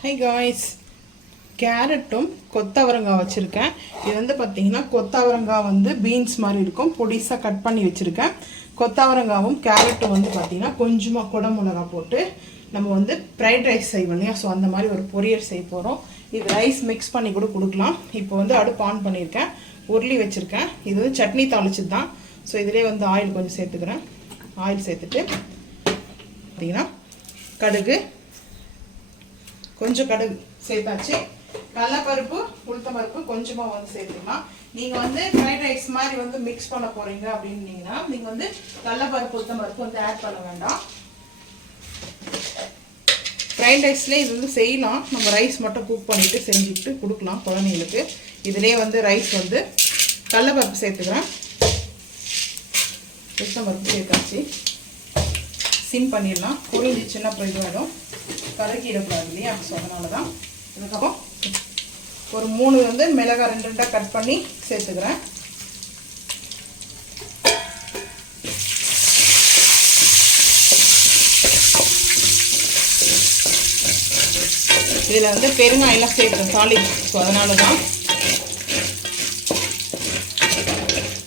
High guys, கேரட்டும் கொத்தவரங்காய் வச்சுருக்கேன். இது வந்து பார்த்திங்கன்னா கொத்தவரங்காய் வந்து பீன்ஸ் மாதிரி இருக்கும், பொடிசாக கட் பண்ணி வச்சுருக்கேன். கொத்தவரங்காவும் கேரட்டும் வந்து பார்த்திங்கன்னா கொஞ்சமாக குடமிளகா போட்டு நம்ம வந்து ஃப்ரைட் ரைஸ் செய்வோம் இல்லையா, ஸோ அந்த மாதிரி ஒரு பொரியல் செய்ய போகிறோம். இது ரைஸ் மிக்ஸ் பண்ணி கூட கொடுக்கலாம். இப்போ வந்து அடுப்பு ஆன் பண்ணியிருக்கேன், உருளி வச்சுருக்கேன். இது வந்து சட்னி தாளிச்சது தான். ஸோ இதிலே வந்து ஆயில் கொஞ்சம் சேர்த்துக்கிறேன். ஆயில் சேர்த்துட்டு பார்த்திங்கன்னா கடுகு, கொஞ்சம் கடுகு சேர்த்தாச்சு. கடலைப்பருப்பு, உளுத்தம்பருப்பு கொஞ்சமாக வந்து சேர்த்துக்கலாம். நீங்கள் வந்து ஃப்ரைட் ரைஸ் மாதிரி வந்து மிக்ஸ் பண்ண போகிறீங்க அப்படின்னீங்கன்னா நீங்கள் வந்து கடலைப்பருப்பு, உளுத்தம்பருப்பு வந்து ஆட் பண்ண வேண்டாம். ஃப்ரைட் ரைஸ்லேயே இது வந்து செய்யலாம். நம்ம ரைஸ் மட்டும் குக் பண்ணிவிட்டு செஞ்சுட்டு கொடுக்கலாம் குழந்தைங்களுக்கு. இதிலே வந்து ரைஸ் வந்து கடலைப்பருப்பு சேர்த்துக்கிறேன், உளுத்தம்பருப்பு சேர்த்தாச்சு. சிம் பண்ணிடலாம். பொரிஞ்சிச்சுன்னா அப்புறம் இதுவாகிடும், கருகிடக்கூடாது இல்லையா, ஸோ அதனால தான். இதுக்கப்புறம் ஒரு 3 வந்து மிளகாய் 2 கட் பண்ணி சேர்த்துக்கிறேன். இதில் வந்து பெருங்காயெல்லாம் சேர்த்துறேன் சாலிட், ஸோ அதனால தான்.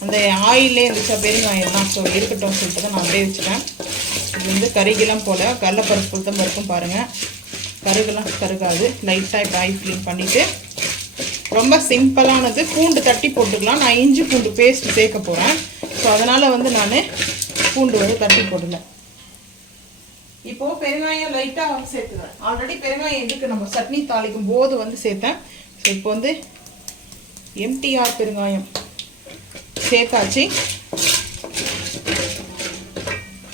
அந்த ஆயிலே இருந்துச்சா பெருங்காயம்லாம், ஸோ இருக்கட்டும் சொல்லிட்டு தான் நான் அப்படியே வச்சுட்டேன். இது வந்து கறிகெல்லாம் போல் கடலைப்பருப்பு, உளுத்தம்பருப்பும் பாருங்கள் கருகெல்லாம் கருகாது. லைட்டாக இப்போ ஆயில் க்ளீன் பண்ணிவிட்டு ரொம்ப சிம்பிளானது. பூண்டு தட்டி போட்டுக்கலாம். நான் இஞ்சி பூண்டு பேஸ்ட் சேர்க்க போகிறேன், ஸோ அதனால் வந்து நான் பூண்டு வந்து தட்டி போடல. இப்போது பெருங்காயம் லைட்டாக வந்து சேர்த்துக்கிறேன். ஆல்ரெடி பெருங்காயம் எதுக்கு நம்ம சட்னி தாளிக்கும் போது வந்து சேர்த்தேன். ஸோ இப்போ வந்து எம்டிஆர் பெருங்காயம் சேர்த்தாச்சு.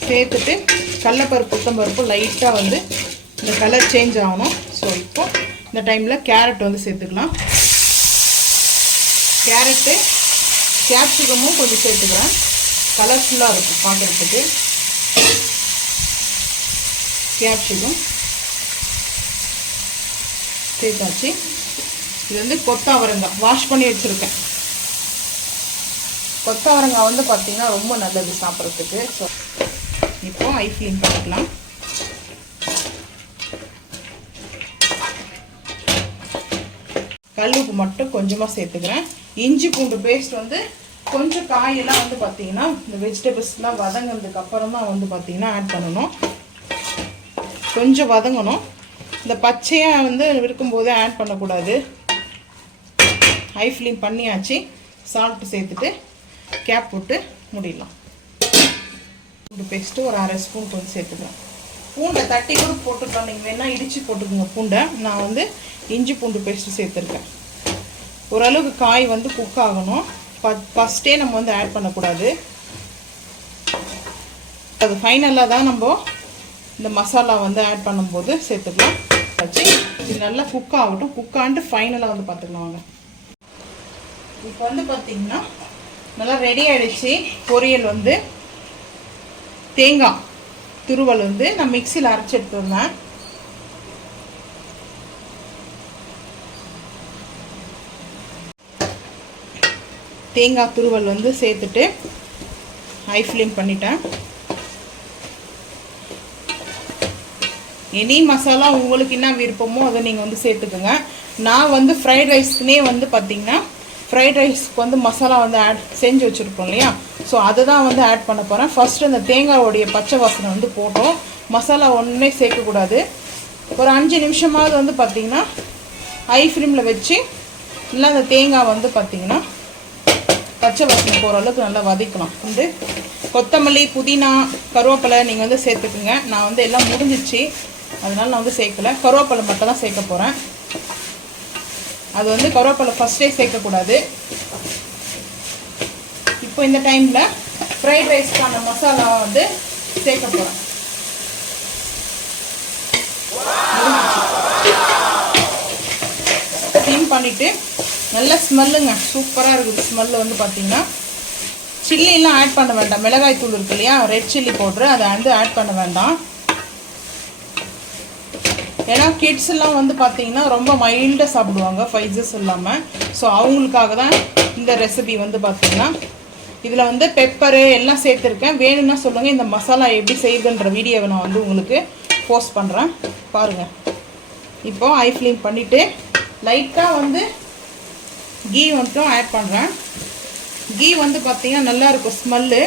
சேர்த்துட்டு கடலைப்பருப்பு, உளுத்தம்பருப்பு லைட்டாக வந்து இந்த கலர் சேஞ்ச் ஆகணும். ஸோ இப்போ இந்த டைமில் கேரட் வந்து சேர்த்துக்கலாம். கேரட்டு, கேப்சிகமும் கொஞ்சம் சேர்த்துக்கிறேன், கலர்ஃபுல்லாக இருக்கும் பார்க்குறதுக்கு. கேப்சிகம் சேர்த்தாச்சு. இது வந்து கொத்தவரங்காய் வாஷ் பண்ணி வச்சுருக்கேன். கொத்தவரங்காய் வந்து பார்த்திங்கன்னா ரொம்ப நல்லது சாப்பிட்றதுக்கு. ஸோ இப்போ ஐ ஃப்ளேம் பண்ணிக்கலாம். கல் உப்பு மட்டும் கொஞ்சமாக சேர்த்துக்கிறேன். இஞ்சி பூண்டு பேஸ்ட் வந்து கொஞ்சம் காயெல்லாம் வந்து பார்த்திங்கன்னா இந்த வெஜிடபிள்ஸ்லாம் வதங்கினதுக்கு அப்புறம் தான் வந்து பார்த்திங்கன்னா ஆட் பண்ணணும். கொஞ்சம் வதங்கணும். இந்த பச்சையாக வந்து இருக்கும்போதே ஆட் பண்ணக்கூடாது. ஐ ஃப்ளேம் பண்ணியாச்சு. சால்ட்டு சேர்த்துட்டு கேப் போட்டு மூடிடலாம். பூண்டு பேஸ்ட்டு ஒரு 1/2 ஸ்பூன் கொஞ்சம் சேர்த்துக்கிறேன். பூண்டை தட்டி கூட போட்டுக்கலாம், நீங்கள் வேணால் இடித்து போட்டுக்கோங்க பூண்டை. நான் வந்து இஞ்சி பூண்டு பேஸ்ட்டு சேர்த்துருக்கேன். ஓரளவுக்கு காய் வந்து குக் ஆகணும். ஃபஸ்ட்டே நம்ம வந்து ஆட் பண்ணக்கூடாது. அது ஃபைனலாக தான் நம்ம இந்த மசாலா வந்து ஆட் பண்ணும்போது சேர்த்துக்கலாம். வச்சு இது நல்லா குக் ஆகட்டும். குக் ஆகிட்டு ஃபைனலாக வந்து பார்த்துக்கலாம் வாங்க. இப்போ வந்து பார்த்திங்கன்னா நல்லா ரெடி ஆகிடுச்சு. பொரியல் வந்து தேங்காய் துருவல் வந்து நான் மிக்சியில் அரைச்சி எடுத்துருந்தேன். தேங்காய் துருவல் வந்து சேர்த்துட்டு ஹை ஃப்ளேம் பண்ணிட்டேன். எனி மசாலா உங்களுக்கு என்ன விருப்பமோ அதை நீங்கள் வந்து சேர்த்துக்குங்க. நான் வந்து ஃப்ரைட் ரைஸ்க்குனே வந்து பார்த்திங்கன்னா ஃப்ரைட் ரைஸ்க்கு வந்து மசாலா வந்து செஞ்சு வச்சுருப்போம் இல்லையா, ஸோ அதை தான் வந்து ஆட் பண்ண போகிறேன். ஃபஸ்ட்டு அந்த தேங்காயோடைய பச்சை வாசனை வந்து போட்டோம். மசாலா ஒன்றுமே சேர்க்கக்கூடாது. ஒரு 5 நிமிஷமாவது வந்து பார்த்திங்கன்னா ஹை ஃப்ளேமில் வச்சு இல்லை அந்த தேங்காய் வந்து பார்த்திங்கன்னா பச்சை வாசனை போகிற அளவுக்கு நல்லா வதக்கலாம். வந்து கொத்தமல்லி, புதினா, கருவேப்பிலை நீங்கள் வந்து சேர்த்துக்குங்க. நான் வந்து எல்லாம் முடிஞ்சிச்சு, அதனால் நான் வந்து சேர்க்கலை. கருவேப்பிலை மட்டும் தான் சேர்க்க போகிறேன். அது வந்து கருவேப்பிலை ஃபஸ்ட்டே சேர்க்கக்கூடாது. இப்போ இந்த டைமில் ஃப்ரைட் ரைஸ்க்கான மசாலா வந்து சேர்க்க போகிறேன். க்ளீன் பண்ணிவிட்டு நல்ல ஸ்மெல்லுங்க, சூப்பராக இருக்குது ஸ்மெல்லு. வந்து பார்த்திங்கன்னா சில்லிலாம் ஆட் பண்ண வேண்டாம். மிளகாய் தூள் இருக்கு இல்லையா, ரெட் சில்லி பவுட்ரு, அதை வந்து ஆட் பண்ண வேண்டாம். ஏன்னா கிட்ஸ் எல்லாம் வந்து பார்த்திங்கன்னா ரொம்ப மைல்டாக சாப்பிடுவாங்க, ஸ்பைசஸ் இல்லாமல். ஸோ அவங்களுக்காக தான் இந்த ரெசிபி வந்து பார்த்திங்கன்னா. இதில் வந்து பெப்பரு எல்லாம் சேர்த்துருக்கேன். வேணும்னா சொல்லுங்கள், இந்த மசாலா எப்படி செய்யுதுன்ற வீடியோவை நான் வந்து உங்களுக்கு போஸ்ட் பண்ணுறேன், பாருங்கள். இப்போ ஐ ஃப்ளேம் பண்ணிவிட்டு லைட்டாக வந்து கீ மட்டும் ஆட் பண்ணுறேன். கீ வந்து பார்த்திங்கன்னா நல்லாயிருக்கும் ஸ்மெல்லு.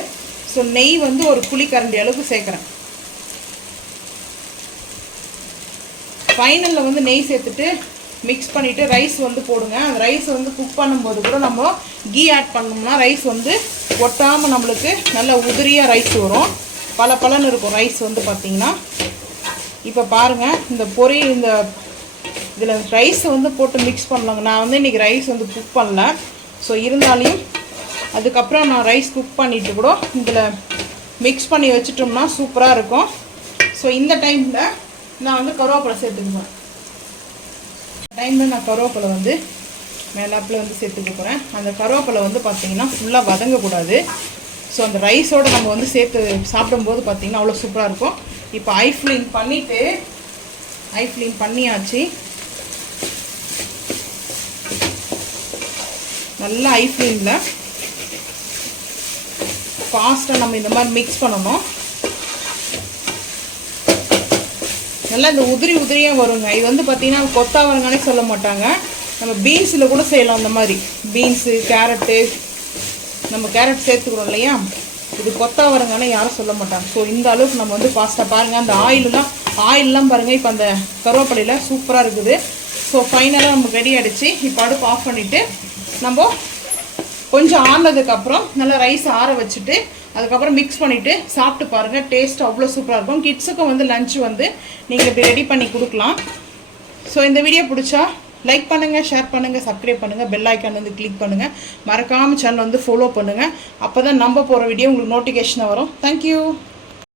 ஸோ நெய் வந்து ஒரு புளிக்கரண்டி அளவுக்கு சேர்க்குறேன். ஃபைனலில் வந்து நெய் சேர்த்துட்டு மிக்ஸ் பண்ணிவிட்டு ரைஸ் வந்து போடுங்க. அந்த ரைஸ் வந்து குக் பண்ணும்போது கூட நம்ம கீ ஆட் பண்ணோம்னா ரைஸ் வந்து ஒட்டாமல் நம்மளுக்கு நல்ல உதிரியாக ரைஸ் வரும். பலன்னு இருக்கும் ரைஸ் வந்து பார்த்திங்கன்னா. இப்போ பாருங்கள், இந்த இதில் ரைஸ் வந்து போட்டு மிக்ஸ் பண்ணலாங்க. நான் வந்து இன்றைக்கி ரைஸ் வந்து குக் பண்ணல. ஸோ இருந்தாலையும் அதுக்கப்புறம் நான் ரைஸ் குக் பண்ணிவிட்டு கூட இதில் மிக்ஸ் பண்ணி வச்சுட்டோம்னா சூப்பராக இருக்கும். ஸோ இந்த டைமில் நான் வந்து கருவேப்பிலை சேர்த்துக்குவேன். நான் கருவேப்பிலை வந்து மேலாப்பில் வந்து சேர்த்துக்க போகிறேன். அந்த கருவேப்பிலை வந்து பார்த்திங்கன்னா ஃபுல்லாக வதங்கக்கூடாது. ஸோ அந்த ரைஸோடு நம்ம வந்து சேர்த்து சாப்பிடும்போது பார்த்திங்கன்னா அவ்வளோ சூப்பராக இருக்கும். இப்போ ஐ ஃப்ளேம் பண்ணிவிட்டு ஐ ஃப்ளேம் பண்ணியாச்சு. நல்லா ஐ ஃப்ளேமில் ஃபாஸ்ட்டாக நம்ம இந்த மாதிரி மிக்ஸ் பண்ணணும். நல்லா இந்த உதிரியாக வருங்க. இது வந்து பார்த்திங்கன்னா கொத்தாவரங்கானே சொல்ல மாட்டாங்க. நம்ம பீன்ஸில் கூட செய்யலாம். அந்த மாதிரி பீன்ஸு, கேரட்டு, நம்ம கேரட் சேர்த்துக்கிறோம் இல்லையா, இது கொத்தாவரங்கானே யாரும் சொல்ல மாட்டாங்க. ஸோ இந்த அளவுக்கு நம்ம வந்து ஃபாஸ்ட்டாக பாருங்கள். அந்த ஆயிலெலாம் பாருங்கள். இப்போ அந்த கருவேப்பிலையில் சூப்பராக இருக்குது. ஸோ ஃபைனலாக நம்ம ரெடி ஆகிடுச்சு. இப்போ அடுப்பு ஆஃப் பண்ணிவிட்டு நம்ம கொஞ்சம் ஆனதுக்கப்புறம் நல்லா ரைஸ் ஆற வச்சுட்டு அதுக்கப்புறம் மிக்ஸ் பண்ணிவிட்டு சாப்பிட்டு பாருங்கள். டேஸ்ட் அவ்வளோ சூப்பராக இருக்கும். கிட்ஸுக்கும் வந்து லஞ்ச் வந்து நீங்கள் இப்படி ரெடி பண்ணி கொடுக்கலாம். ஸோ இந்த வீடியோ பிடிச்சா லைக் பண்ணுங்கள், ஷேர் பண்ணுங்கள், சப்ஸ்கிரைப் பண்ணுங்கள், பெல் ஐக்கான் வந்து கிளிக் பண்ணுங்கள். மறக்காமல் சேனல் வந்து ஃபாலோ பண்ணுங்கள். அப்போ தான் நம்ம போகிற வீடியோ உங்களுக்கு நோட்டிஃபிகேஷனாக வரும். தேங்க்யூ.